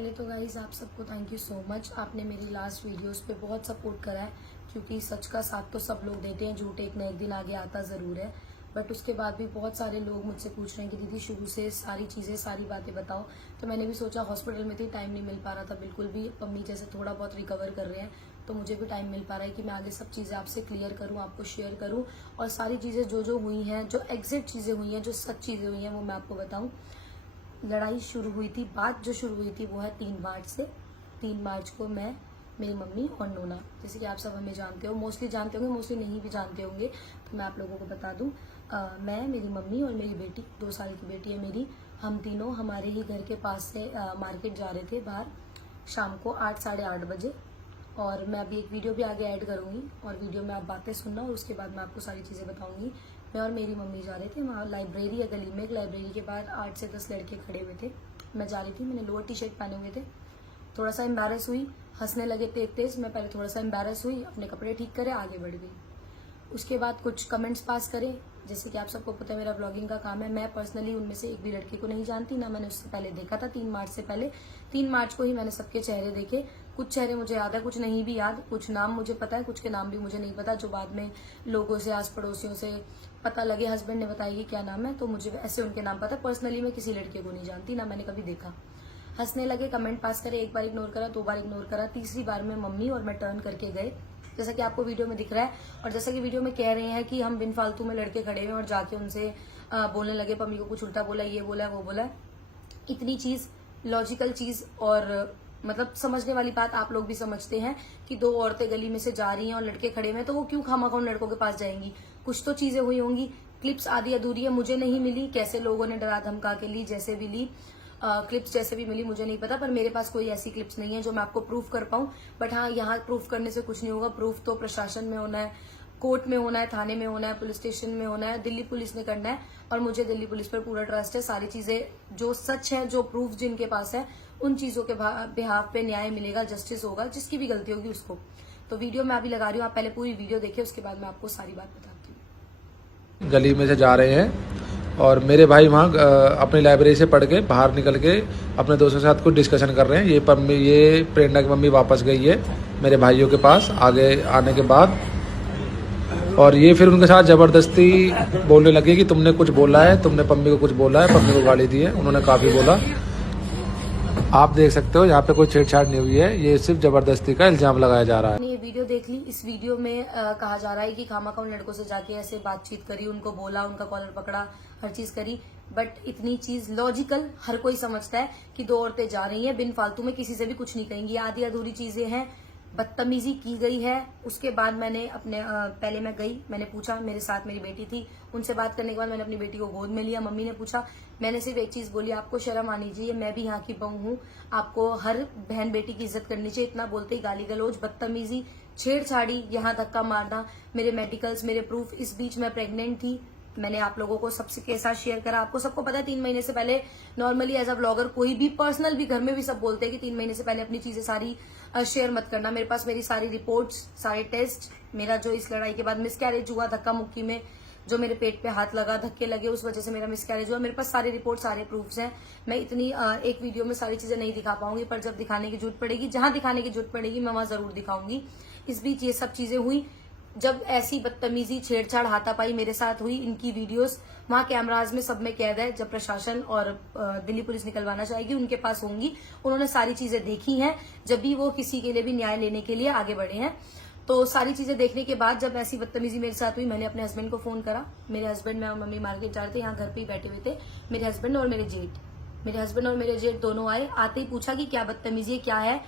पहले तो गाइस आप सबको थैंक यू सो मच। आपने मेरी लास्ट वीडियोस पे बहुत सपोर्ट करा है, क्योंकि सच का साथ तो सब लोग देते हैं, झूठ एक न एक दिन आगे आता ज़रूर है। बट उसके बाद भी बहुत सारे लोग मुझसे पूछ रहे हैं कि दीदी शुरू से सारी चीज़ें सारी बातें बताओ। तो मैंने भी सोचा, हॉस्पिटल में थी, टाइम नहीं मिल पा रहा था बिल्कुल भी। मम्मी जैसे थोड़ा बहुत रिकवर कर रहे हैं तो मुझे भी टाइम मिल पा रहा है कि मैं आगे सब चीज़ें आपसे क्लियर करूँ, आपको शेयर करूँ और सारी चीज़ें जो जो हुई हैं, जो एग्जैक्ट चीज़ें हुई हैं, जो सच चीज़ें हुई हैं वो मैं आपको बताऊँ। लड़ाई शुरू हुई थी, बात जो शुरू हुई थी वो है 3 मार्च से। 3 मार्च को मैं, मेरी मम्मी और नोना, जैसे कि आप सब हमें जानते हो, मोस्टली जानते होंगे, मोस्टली नहीं भी जानते होंगे, तो मैं आप लोगों को बता दूं। मैं, मेरी मम्मी और मेरी बेटी, 2 साल की बेटी है मेरी, हम तीनों हमारे ही घर के पास से मार्केट जा रहे थे बाहर, शाम को 8 साढ़े 8 बजे। और मैं अभी एक वीडियो भी आगे ऐड करूंगी और वीडियो में आप बातें सुनना और उसके बाद मैं आपको सारी चीज़ें बताऊंगी। मैं और मेरी मम्मी जा रहे थे वहाँ, लाइब्रेरी है गली में, एक लाइब्रेरी के बाहर 8 से 10 लड़के खड़े हुए थे। मैं जा रही थी, मैंने लोअर टी शर्ट पहने हुए थे, थोड़ा सा एम्बैरस हुई, हंसने लगे तेज तेज। मैं पहले थोड़ा सा एम्बैरस हुई, अपने कपड़े ठीक करे, आगे बढ़ गई। उसके बाद कुछ कमेंट्स पास करे। जैसे कि आप सबको पता है मेरा ब्लॉगिंग का काम है, मैं पर्सनली उनमें से एक भी लड़के को नहीं जानती, ना मैंने उससे पहले देखा था। 3 मार्च से पहले, 3 मार्च को ही मैंने सबके चेहरे देखे। कुछ चेहरे मुझे याद है, कुछ नहीं भी याद, कुछ नाम मुझे पता है, कुछ के नाम भी मुझे नहीं पता, जो बाद में लोगों से, आस पड़ोसियों से पता लगे, हस्बैंड ने बताया कि क्या नाम है, तो मुझे ऐसे उनके नाम पता। पर्सनली मैं किसी लड़के को नहीं जानती, ना मैंने कभी देखा। हंसने लगे, कमेंट पास करे, एक बार इग्नोर करा, 2 बार इग्नोर करा, तीसरी बार में मम्मी और मैं टर्न करके गए, जैसा कि आपको वीडियो में दिख रहा है। और जैसा कि वीडियो में कह रहे हैं कि हम बिन फालतू में लड़के खड़े हुए और जाके उनसे बोलने लगे, मम्मी को कुछ उल्टा बोला, ये बोला, वो बोला। इतनी चीज, लॉजिकल चीज और मतलब समझने वाली बात आप लोग भी समझते हैं कि 2 औरतें गली में से जा रही हैं और लड़के खड़े हुए, तो वो क्यों खामखा उन लड़कों के पास जाएंगी। कुछ तो चीजें हुई होंगी। क्लिप्स आधी अधूरी है, मुझे नहीं मिली, कैसे लोगों ने डरा धमका के ली, जैसे भी ली, क्लिप्स जैसे भी मिली मुझे नहीं पता, पर मेरे पास कोई ऐसी क्लिप्स नहीं है जो मैं आपको प्रूफ कर पाऊं। बट हाँ, यहाँ प्रूफ करने से कुछ नहीं होगा। प्रूफ तो प्रशासन में होना है, कोर्ट में होना है, थाने में होना है, पुलिस स्टेशन में होना है, दिल्ली पुलिस ने करना है। और मुझे दिल्ली पुलिस पर पूरा ट्रस्ट है। सारी चीजें जो सच है, जो प्रूफ जिनके पास है, उन चीजों के बिहाफ पे न्याय मिलेगा, जस्टिस होगा, जिसकी भी गलती होगी उसको। तो वीडियो मैं अभी लगा रही हूँ, आप पहले पूरी वीडियो देखिए, उसके बाद मैं आपको सारी बात बताती हूँ। गली में से जा रहे हैं और मेरे भाई वहाँ अपनी लाइब्रेरी से पढ़ के बाहर निकल के अपने दोस्तों के साथ कुछ डिस्कशन कर रहे हैं। ये प्रेरणा की मम्मी वापस गई है मेरे भाइयों के पास आगे आने के बाद, और ये फिर उनके साथ ज़बरदस्ती बोलने लगी कि तुमने कुछ बोला है, तुमने पम्मी को कुछ बोला है, पम्मी को गाली दी है। उन्होंने काफ़ी बोला, आप देख सकते हो यहाँ पे कोई छेड़छाड़ नहीं हुई है, ये सिर्फ ज़बरदस्ती का इल्ज़ाम लगाया जा रहा है। ये वीडियो देख ली। इस वीडियो में कहा जा रहा है कि खामखा उन लड़कों से जाके ऐसे बातचीत करी, उनको बोला, उनका कॉलर पकड़ा, हर चीज करी। बट इतनी चीज लॉजिकल हर कोई समझता है कि 2 औरतें जा रही हैं, बिन फालतू में किसी से भी कुछ नहीं कहेंगी। आधी अधूरी चीजें हैं, बदतमीजी की गई है। उसके बाद मैंने अपने पहले मैं गई, मैंने पूछा, मेरे साथ मेरी बेटी थी, उनसे बात करने के बाद मैंने अपनी बेटी को गोद में लिया। मम्मी ने पूछा, मैंने सिर्फ एक चीज बोली, आपको शर्म आनी चाहिए, मैं भी यहाँ की बहू हूँ, आपको हर बहन बेटी की इज्जत करनी चाहिए। इतना बोलते ही गाली गलौज, बदतमीजी, छेड़छाड़ी, यहाँ धक्का मारना, मेरे मेडिकल्स, मेरे प्रूफ। इस बीच मैं प्रेग्नेंट थी, मैंने आप लोगों को सबसे के साथ शेयर करा। आपको सबको पता है 3 महीने से पहले नॉर्मली एज अ ब्लॉगर, कोई भी पर्सनल भी, घर में भी सब बोलते हैं कि 3 महीने से पहले अपनी चीजें सारी शेयर मत करना। मेरे पास मेरी सारी रिपोर्ट्स, सारे टेस्ट, मेरा जो इस लड़ाई के बाद मिसकैरेज हुआ, धक्का मुक्की में जो मेरे पेट पे हाथ लगा, धक्के लगे, उस वजह से मेरा मिसकैरेज हुआ, मेरे पास सारी रिपोर्ट, सारे प्रूफ्स हैं। मैं इतनी एक वीडियो में सारी चीजें नहीं दिखा पाऊंगी, पर जब दिखाने की जरूरत पड़ेगी, जहां दिखाने की जरूरत पड़ेगी, मैं वहां जरूर दिखाऊंगी। इस बीच ये सब चीजें हुई, जब ऐसी बदतमीजी, छेड़छाड़, हाथापाई मेरे साथ हुई, इनकी वीडियोस वहां कैमराज में सब में कैद है। जब प्रशासन और दिल्ली पुलिस निकलवाना चाहेगी, उनके पास होंगी। उन्होंने सारी चीजें देखी हैं, जब भी वो किसी के लिए भी न्याय लेने के लिए आगे बढ़े हैं। तो सारी चीजें देखने के बाद जब ऐसी बदतमीजी मेरे साथ हुई, मैंने अपने हस्बैंड को फोन करा। मेरे हस्बैंड, मैं और मम्मी मार्केट जा रहे थे, यहाँ घर पे ही बैठे हुए थे मेरे हस्बैंड और मेरे जेठ। मेरे हस्बैंड और मेरे जेठ दोनों आए, आते ही पूछा कि क्या बदतमीजी है, क्या है।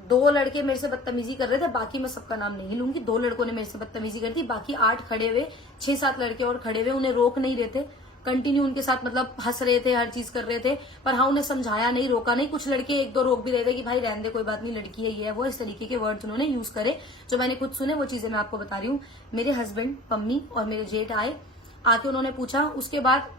2 लड़के मेरे से बदतमीजी कर रहे थे, बाकी मैं सबका नाम नहीं लूंगी। 2 लड़कों ने मेरे से बदतमीजी कर दी, बाकी 8 खड़े हुए, 6-7 लड़के और खड़े हुए, उन्हें रोक नहीं रहे थे, कंटिन्यू उनके साथ मतलब हंस रहे थे, हर चीज कर रहे थे। पर हाँ, उन्हें समझाया नहीं, रोका नहीं। कुछ लड़के 1-2 रोक भी रहे थे कि भाई रहने दे, कोई बात नहीं, लड़की है, ये है वो, इस तरीके के वर्ड्स उन्होंने यूज करे, जो मैंने खुद सुने, वो चीजें मैं आपको बता रही हूँ। मेरे हस्बैंड, मम्मी और मेरे जेठ आए, आके उन्होंने पूछा। उसके बाद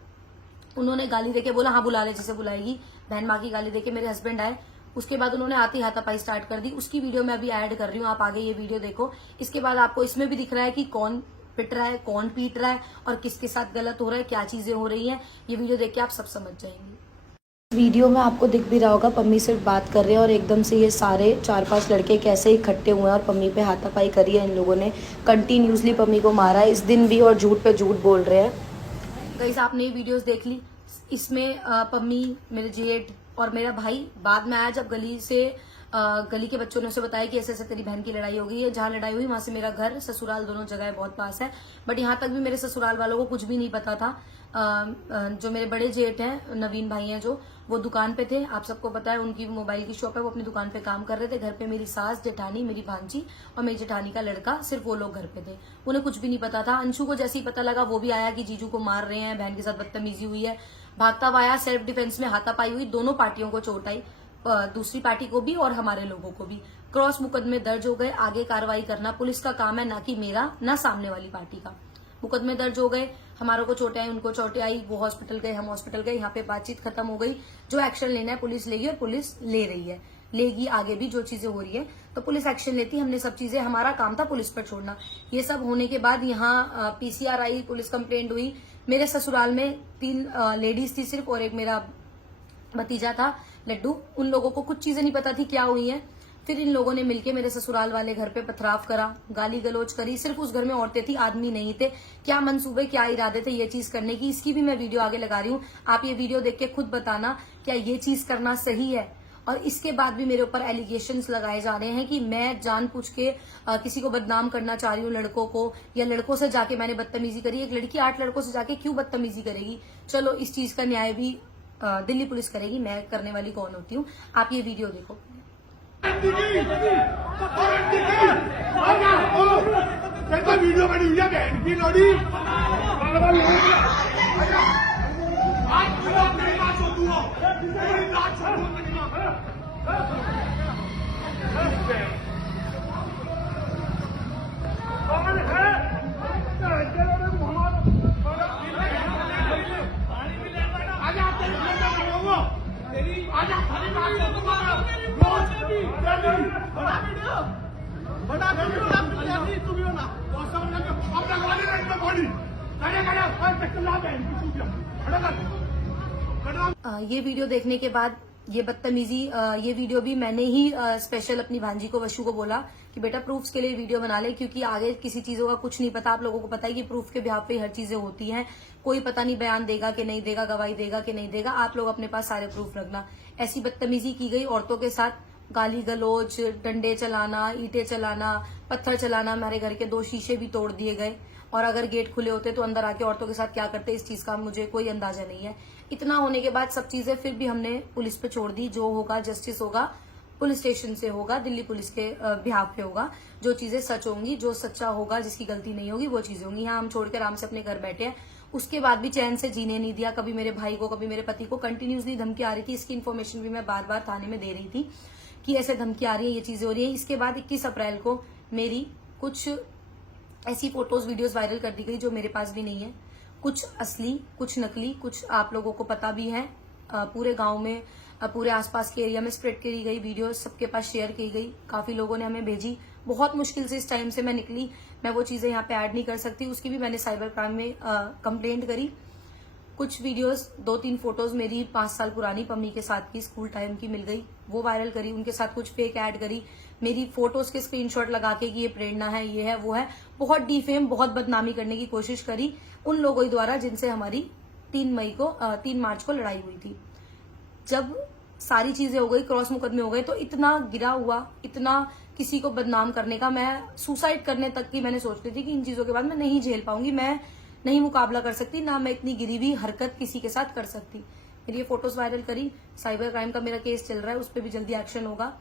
उन्होंने गाली देके बोला, हाँ बुला ले, जिसे बुलाएगी, बहन माँ की गाली देके मेरे हस्बैंड आए। उसके बाद उन्होंने आती हाथापाई स्टार्ट कर दी। उसकी वीडियो मैं अभी ऐड कर रही हूँ, आप आगे ये वीडियो देखो। इसके बाद आपको इसमें भी दिख रहा है कि कौन पिट रहा है, कौन पीट रहा है और किसके साथ गलत हो रहा है, क्या चीजें हो रही हैं। ये वीडियो देख के आप सब समझ जाएंगे। वीडियो में आपको दिख भी रहा होगा पम्मी सिर्फ बात कर रहे हैं और एकदम से ये सारे 4-5 लड़के कैसे इकट्ठे हुए हैं और पम्मी पे हाथापाई करी है। इन लोगों ने कंटिन्यूसली पम्मी को मारा है इस दिन भी और झूठ पे झूठ बोल रहे हैं। गाइस आपने ये वीडियोस देख ली। इसमें पम्मी, मेरे जेठ और मेरा भाई बाद में आया जब गली के बच्चों ने उसे बताया कि ऐसे ऐसे तेरी बहन की लड़ाई हो गई है। जहाँ लड़ाई हुई वहां से मेरा घर ससुराल दोनों जगह बहुत पास है। बट यहाँ तक भी मेरे ससुराल वालों को कुछ भी नहीं पता था। जो मेरे बड़े जेठ हैं, नवीन भाई हैं, जो वो दुकान पे थे। आप सबको पता है उनकी मोबाइल की शॉप है, वो अपनी दुकान पे काम कर रहे थे। घर पे मेरी सास, जेठानी, मेरी भांजी और मेरी जेठानी का लड़का, सिर्फ वो लोग घर पे थे। उन्हें कुछ भी नहीं पता था। अंशु को जैसे ही पता लगा वो भी आया कि जीजू को मार रहे हैं, बहन के साथ बदतमीजी हुई है, भागता हुआ आया। सेल्फ डिफेंस में हाथापाई हुई, दोनों पार्टियों को चोट आई, दूसरी पार्टी को भी और हमारे लोगों को भी। क्रॉस मुकदमे दर्ज हो गए। आगे कार्रवाई करना पुलिस का काम है, ना कि मेरा, ना सामने वाली पार्टी का। मुकदमे दर्ज हो गए, हमारों को चोटें आई, उनको चोटें आई, वो हॉस्पिटल गए, हम हॉस्पिटल गए। यहाँ पे बातचीत खत्म हो गई। जो एक्शन लेना है पुलिस लेगी और पुलिस ले रही है, लेगी आगे भी। जो चीजें हो रही है तो पुलिस एक्शन लेती। हमने सब चीजें, हमारा काम था पुलिस पर छोड़ना। ये सब होने के बाद यहाँ पीसीआर आई, पुलिस कंप्लेंट हुई। मेरे ससुराल में 3 लेडीज थी सिर्फ और एक मेरा भतीजा था लड्डू। उन लोगों को कुछ चीजें नहीं पता थी क्या हुई है। फिर इन लोगों ने मिलके मेरे ससुराल वाले घर पे पथराव करा, गाली गलौज करी। सिर्फ उस घर में औरतें थी, आदमी नहीं थे। क्या मंसूबे, क्या इरादे थे ये चीज करने की, इसकी भी मैं वीडियो आगे लगा रही हूँ। आप ये वीडियो देख के खुद बताना क्या ये चीज करना सही है। और इसके बाद भी मेरे ऊपर एलिगेशंस लगाए जा रहे हैं कि मैं जानबूझ के किसी को बदनाम करना चाह रही हूँ, लड़कों को, या लड़कों से जाके मैंने बदतमीजी करी। एक लड़की 8 लड़कों से जाके क्यों बदतमीजी करेगी। चलो इस चीज का न्याय भी दिल्ली पुलिस करेगी, मैं करने वाली कौन होती हूँ। आप ये वीडियो देखो। वीडियो बनी हुई है बहन की लोड़ी। ये वीडियो देखने के बाद ये बदतमीजी, ये वीडियो भी मैंने ही स्पेशल अपनी भांजी को, वशु को बोला कि बेटा प्रूफ्स के लिए वीडियो बना ले, क्योंकि आगे किसी चीजों का कुछ नहीं पता। आप लोगों को पता है कि प्रूफ के बिहाफ पे हर चीजें होती हैं। कोई पता नहीं बयान देगा कि नहीं देगा, गवाही देगा कि नहीं देगा। आप लोग अपने पास सारे प्रूफ रखना। ऐसी बदतमीजी की गई औरतों के साथ, गाली गलौज, डंडे चलाना, ईंटें चलाना, पत्थर चलाना। हमारे घर के 2 शीशे भी तोड़ दिए गए। और अगर गेट खुले होते तो अंदर आके औरतों के साथ क्या करते, इस चीज का मुझे कोई अंदाजा नहीं है। इतना होने के बाद सब चीजें फिर भी हमने पुलिस पे छोड़ दी। जो होगा जस्टिस होगा, पुलिस स्टेशन से होगा, दिल्ली पुलिस के बिहाफ पे होगा। जो चीजें सच होंगी, जो सच्चा होगा, जिसकी गलती नहीं होगी, वो चीजें होंगी। यहाँ हम छोड़कर आराम से अपने घर बैठे हैं। उसके बाद भी चैन से जीने नहीं दिया। कभी मेरे भाई को, कभी मेरे पति को कंटिन्यूसली धमकी आ रही थी। इसकी इन्फॉर्मेशन भी मैं बार बार थाने में दे रही थी कि ऐसे धमकी आ रही है, ये चीजें हो रही है। इसके बाद 21 अप्रैल को मेरी कुछ ऐसी फोटोज, वीडियोस वायरल कर दी गई जो मेरे पास भी नहीं है। कुछ असली, कुछ नकली, कुछ आप लोगों को पता भी है। पूरे गांव में, पूरे आसपास के एरिया में स्प्रेड करी गई वीडियो, सबके पास शेयर की गई। काफी लोगों ने हमें भेजी। बहुत मुश्किल से इस टाइम से मैं निकली। मैं वो चीजें यहाँ पे ऐड नहीं कर सकती। उसकी भी मैंने साइबर क्राइम में कंप्लेंट करी। कुछ वीडियोस, 2-3 फोटोज मेरी 5 साल पुरानी पम्मी के साथ की, स्कूल टाइम की मिल गई, वो वायरल करी। उनके साथ कुछ फेक ऐड करी, मेरी फोटोज के स्क्रीनशॉट लगा के कि ये प्रेरणा है, ये है, वो है। बहुत डिफेम, बहुत बदनामी करने की कोशिश करी उन लोगों द्वारा जिनसे हमारी 3 मार्च को लड़ाई हुई थी। जब सारी चीजें हो गई, क्रॉस मुकदमे हो गए, तो इतना गिरा हुआ, इतना किसी को बदनाम करने का, मैं सुसाइड करने तक की मैंने सोच ली थी कि इन चीजों के बाद मैं नहीं झेल पाऊंगी, मैं नहीं मुकाबला कर सकती, ना मैं इतनी गिरी हुई हरकत किसी के साथ कर सकती। मेरी ये फोटोज वायरल करी। साइबर क्राइम का मेरा केस चल रहा है, उस पर भी जल्दी एक्शन होगा।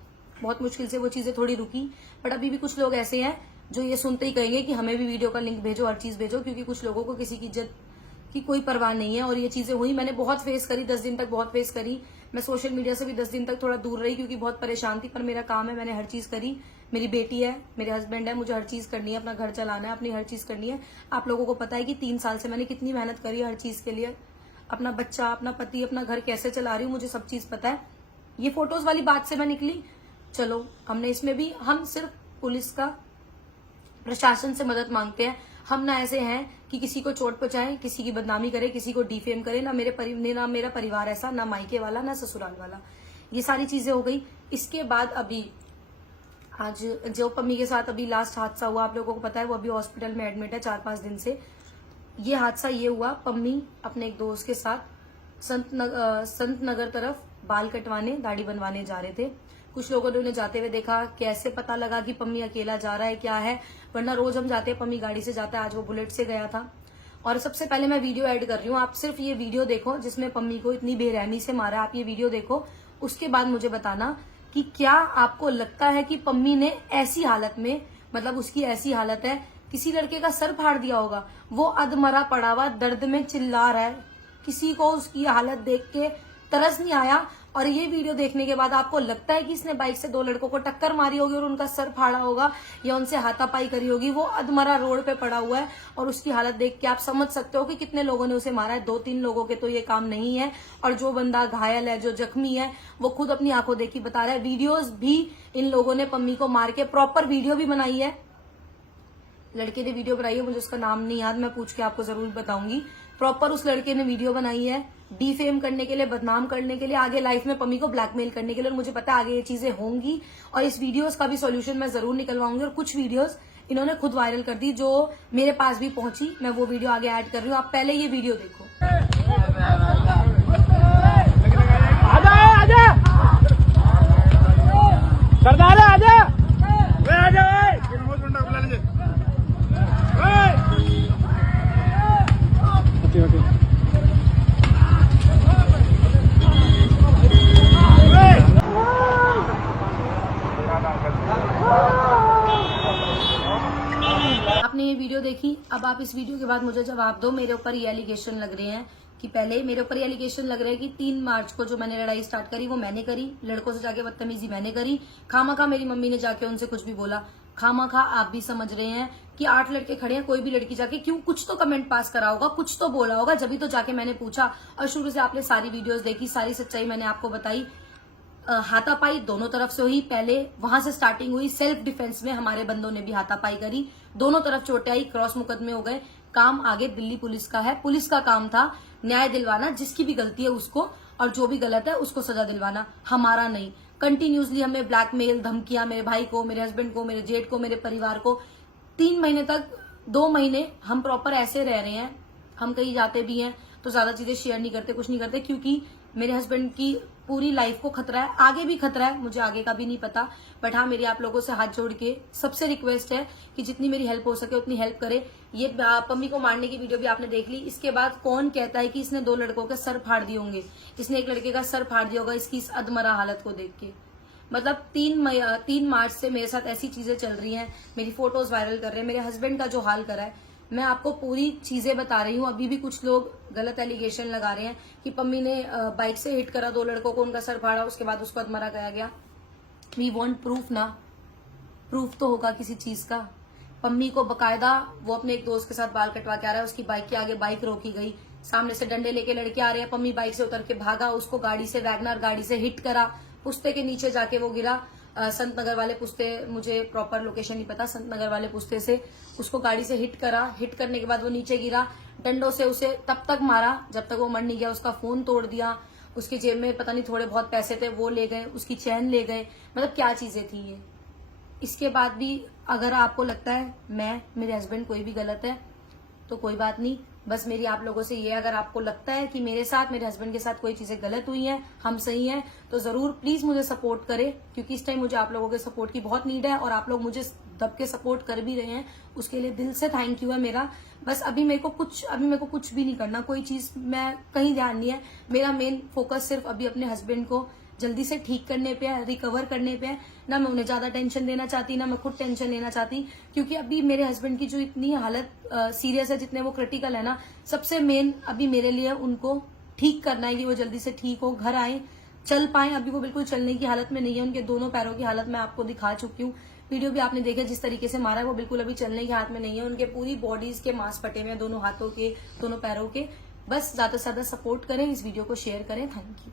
बहुत मुश्किल से वो चीजें थोड़ी रुकी, बट अभी भी कुछ लोग ऐसे हैं जो ये सुनते ही कहेंगे कि हमें भी वीडियो का लिंक भेजो, हर चीज भेजो, क्योंकि कुछ लोगों को किसी की इज्जत की कोई परवाह नहीं है। और ये चीजें हुई, मैंने बहुत फेस करी, 10 दिन तक बहुत फेस करी। मैं सोशल मीडिया से भी 10 दिन तक थोड़ा दूर रही क्योंकि बहुत परेशान थी, पर मेरा काम है, मैंने हर चीज करी। मेरी बेटी है, मेरे हस्बैंड है, मुझे हर चीज करनी है, अपना घर चलाना है, अपनी हर चीज करनी है। आप लोगों को पता है कि 3 साल से मैंने कितनी मेहनत करी है हर चीज के लिए। अपना बच्चा, अपना पति, अपना घर कैसे चला रही हूँ, मुझे सब चीज पता है। ये फोटोज वाली बात से मैं निकली। चलो, हमने इसमें भी, हम सिर्फ पुलिस का, प्रशासन से मदद मांगते हैं। हम ना ऐसे हैं कि किसी को चोट पहुंचाए, किसी की बदनामी करे, किसी को डिफेम करे। ना मेरा परिवार ऐसा, ना मायके वाला, ना ससुराल वाला। ये सारी चीजें हो गई। इसके बाद अभी आज जो पम्मी के साथ अभी लास्ट हादसा हुआ, आप लोगों को पता है, वो अभी हॉस्पिटल में एडमिट है 4-5 दिन से। ये हादसा ये हुआ, पम्मी अपने एक दोस्त के साथ संत नगर तरफ बाल कटवाने, दाढ़ी बनवाने जा रहे थे। कुछ लोगों ने उन्हें जाते हुए देखा। कैसे पता लगा कि पम्मी अकेला जा रहा है, क्या है, वरना रोज हम जाते हैं, पम्मी गाड़ी से जाता है, आज वो बुलेट से गया था। और सबसे पहले मैं वीडियो ऐड कर रही हूँ, आप सिर्फ ये वीडियो देखो जिसमें पम्मी को इतनी बेरहमी से मारा। आप ये वीडियो देखो, उसके बाद मुझे बताना कि क्या आपको लगता है कि पम्मी ने ऐसी हालत में, मतलब उसकी ऐसी हालत है, किसी लड़के का सर फाड़ दिया होगा। वो अधमरा पड़ा हुआ दर्द में चिल्ला रहा है, किसी को उसकी हालत देख के तरस नहीं आया। और ये वीडियो देखने के बाद आपको लगता है कि इसने बाइक से 2 लड़कों को टक्कर मारी होगी और उनका सर फाड़ा होगा या उनसे हाथापाई करी होगी। वो अधमरा रोड पे पड़ा हुआ है और उसकी हालत देख के आप समझ सकते हो कि कितने लोगों ने उसे मारा है। 2-3 लोगों के तो ये काम नहीं है। और जो बंदा घायल है, जो जख्मी है, वो खुद अपनी आंखों देखी बता रहा है। वीडियोज भी इन लोगों ने पम्मी को मार के प्रॉपर वीडियो भी बनाई है। लड़के ने वीडियो बनाई है, मुझे उसका नाम नहीं याद, मैं पूछ के आपको जरूर बताऊंगी। प्रॉपर उस लड़के ने वीडियो बनाई है, डिफेम करने के लिए, बदनाम करने के लिए, आगे लाइफ में पम्मी को ब्लैकमेल करने के लिए। और मुझे पता है आगे ये चीजें होंगी और इस वीडियोस का भी सॉल्यूशन मैं जरूर निकलवाऊंगी। और कुछ वीडियोस इन्होंने खुद वायरल कर दी जो मेरे पास भी पहुंची, मैं वो वीडियो आगे ऐड कर रही हूँ। आप पहले ये वीडियो देखो। आजा सरदार आजा आपने ये वीडियो देखी, अब आप इस वीडियो के बाद मुझे जवाब दो। मेरे ऊपर ये एलिगेशन लग रहे हैं कि पहले मेरे ऊपर ये एलिगेशन लग रहा है कि 3 मार्च को जो मैंने लड़ाई स्टार्ट करी वो मैंने करी, लड़कों से जाके बदतमीजी मैंने करी। खामखा मेरी मम्मी ने जाके उनसे कुछ भी बोला। खामखा आप भी समझ रहे हैं कि 8 लड़के खड़े हैं, कोई भी लड़की जाके क्यों, कुछ तो कमेंट पास करा होगा, कुछ तो बोला होगा, जब भी तो जाके मैंने पूछा। और शुरू से आपने सारी वीडियोस देखी, सारी सच्चाई मैंने आपको बताई। हाथापाई दोनों तरफ से हुई, पहले वहां से स्टार्टिंग हुई। सेल्फ डिफेंस में हमारे बंदों ने भी हाथापाई करी, दोनों तरफ चोटें आई, क्रॉस मुकदमे हो गए। काम आगे दिल्ली पुलिस का है, पुलिस का काम था न्याय दिलवाना, जिसकी भी गलती है उसको, और जो भी गलत है उसको सजा दिलवाना, हमारा नहीं। कंटिन्यूसली हमें ब्लैकमेल, धमकियां, मेरे भाई को, मेरे हस्बैंड को, मेरे जेठ को, मेरे परिवार को। 3 महीने तक, 2 महीने हम प्रॉपर ऐसे रह रहे हैं। हम कहीं जाते भी हैं तो ज्यादा चीजें शेयर नहीं करते, कुछ नहीं करते, क्योंकि मेरे हस्बैंड की पूरी लाइफ को खतरा है, आगे भी खतरा है, मुझे आगे का भी नहीं पता। बट हाँ, मेरी आप लोगों से हाथ जोड़ के सबसे रिक्वेस्ट है कि जितनी मेरी हेल्प हो सके उतनी हेल्प करे। ये पम्मी को मारने की वीडियो भी आपने देख ली। इसके बाद कौन कहता है कि इसने 2 लड़कों के सर फाड़ दिए होंगे, इसने एक लड़के का सर फाड़ दिया होगा इसकी इस अधमरा हालत को देख के। मतलब 3 मार्च से मेरे साथ ऐसी चीजें चल रही हैं, मेरी फोटोज वायरल कर रहे हैं, मेरे हस्बैंड का जो हाल करा है, मैं आपको पूरी चीजें बता रही हूँ। अभी भी कुछ लोग गलत एलिगेशन लगा रहे हैं कि पम्मी ने बाइक से हिट करा 2 लड़कों को, उनका सर फाड़ा, उसके बाद उसको अधमरा कराया गया। वी वांट प्रूफ ना, प्रूफ तो होगा किसी चीज का। पम्मी को बकायदा वो अपने एक दोस्त के साथ बाल कटवा के आ रहा है, उसकी बाइक के आगे बाइक रोकी गई, सामने से डंडे लेके लड़के आ रहे हैं, पम्मी बाइक से उतर के भागा, उसको गाड़ी से, वैगनर गाड़ी से हिट करा, पुश्ते के नीचे जाके वो गिरा। संत नगर वाले पुश्ते, मुझे प्रॉपर लोकेशन नहीं पता, संत नगर वाले पुश्ते से उसको गाड़ी से हिट करा। हिट करने के बाद वो नीचे गिरा, डंडों से उसे तब तक मारा जब तक वो मर नहीं गया। उसका फोन तोड़ दिया, उसकी जेब में पता नहीं थोड़े बहुत पैसे थे वो ले गए, उसकी चैन ले गए, मतलब क्या चीजें थी ये। इसके बाद भी अगर आपको लगता है मेरे हस्बैंड कोई भी गलत है तो कोई बात नहीं, बस मेरी आप लोगों से ये, अगर आपको लगता है कि मेरे साथ, मेरे हस्बैंड के साथ कोई चीजें गलत हुई हैं, हम सही हैं, तो जरूर प्लीज मुझे सपोर्ट करें, क्योंकि इस टाइम मुझे आप लोगों के सपोर्ट की बहुत नीड है और आप लोग मुझे दब के सपोर्ट कर भी रहे हैं, उसके लिए दिल से थैंक यू है मेरा। बस अभी मेरे को कुछ भी नहीं करना, कोई चीज मैं कहीं ध्यान नहीं है। मेरा मेन फोकस सिर्फ अभी अपने हस्बैंड को जल्दी से ठीक करने पे है, रिकवर करने पे है। ना मैं उन्हें ज्यादा टेंशन देना चाहती, ना मैं खुद टेंशन लेना चाहती, क्योंकि अभी मेरे हस्बैंड की जो इतनी हालत सीरियस है, जितने वो क्रिटिकल है ना, सबसे मेन अभी मेरे लिए उनको ठीक करना है कि वो जल्दी से ठीक हो, घर आए, चल पाए। अभी वो बिल्कुल चलने की हालत में नहीं है, उनके दोनों पैरों की हालत मैं आपको दिखा चुकी हूँ, वीडियो भी आपने देखा जिस तरीके से मारा है, वो बिल्कुल अभी चलने के हाथ में नहीं है। उनके पूरी बॉडीज के मांस फटे हुए हैं, दोनों हाथों के, दोनों पैरों के। बस ज्यादा से ज्यादा सपोर्ट करें, इस वीडियो को शेयर करें। Thank you.